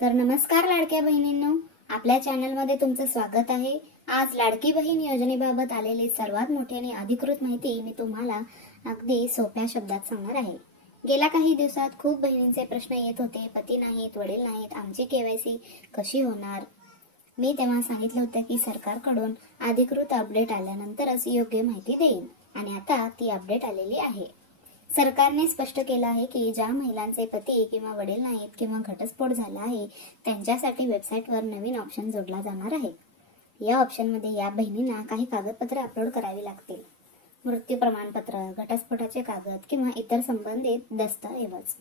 तर नमस्कार लाडक्या बहिणींनो, आपल्या चॅनलमध्ये तुमचं स्वागत आहे। आज लाडकी बहीण योजनेबाबत आलेली सर्वात मोठी आणि अधिकृत माहिती मी तुम्हाला अगदी सोप्या शब्दात सांगणार आहे। गेल्या काही दिवसात खूप बहिणींचे प्रश्न येत होते, पती नाहीत, वडील नाहीत, आमची केवायसी कशी होणार। मी तेव्हा सांगितलं होतं की सरकारकडून अधिकृत अपडेट आल्यानंतरच योग्य माहिती देईन आणि आता ती अपडेट आलेली आहे। सरकारने स्पष्ट केलं आहे की ज्या महिलांचे पती किंवा वडील नाहीत किंवा घटस्फोट झाला आहे त्यांच्यासाठी वेबसाईटवर नवीन ऑप्शन जोडला जाणार आहे। या ऑप्शनमध्ये या बहिणींना काही कागदपत्रे अपलोड करावी लागतील। मृत्यू प्रमाणपत्र, घटस्फोटाचे कागद किंवा इतर संबंधित दस्तऐवज।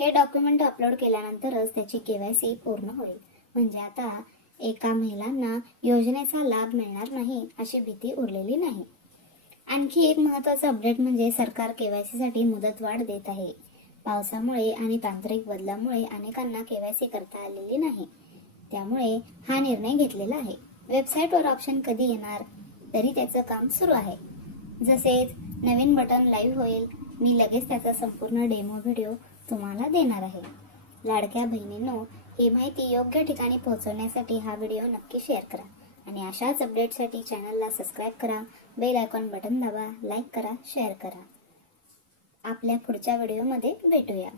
हे डॉक्युमेंट अपलोड केल्यानंतरच त्याची केवायसी पूर्ण होईल। म्हणजे आता एका महिलांना योजनेचा लाभ मिळणार नाही अशी भीती उरलेली नाही। आणखी एक महत्त्वाचा अपडेट म्हणजे सरकार केवायसी साठी मुदतवाढ देत आहे। पावसामुळे आणि तांत्रिक बदलामुळे अनेकांना केवायसी करता आलेली नाही, त्यामुळे हा निर्णय घेतलेला आहे। वेबसाईटवर ऑप्शन कधी येणार तरी त्याचं काम सुरू आहे। जसेच नवीन बटन लाईव्ह होईल मी लगेच त्याचा संपूर्ण डेमो व्हिडिओ तुम्हाला देणार आहे। लाडक्या बहिणींनो, ही माहिती योग्य ठिकाणी पोहोचवण्यासाठी हा व्हिडिओ नक्की शेअर करा आणि अशाच अपडेटसाठी चॅनलला सबस्क्राइब करा, बेल आयकॉन बटन दाबा, लाईक करा, शेअर करा। आपल्या पुढच्या व्हिडिओमध्ये भेटूया।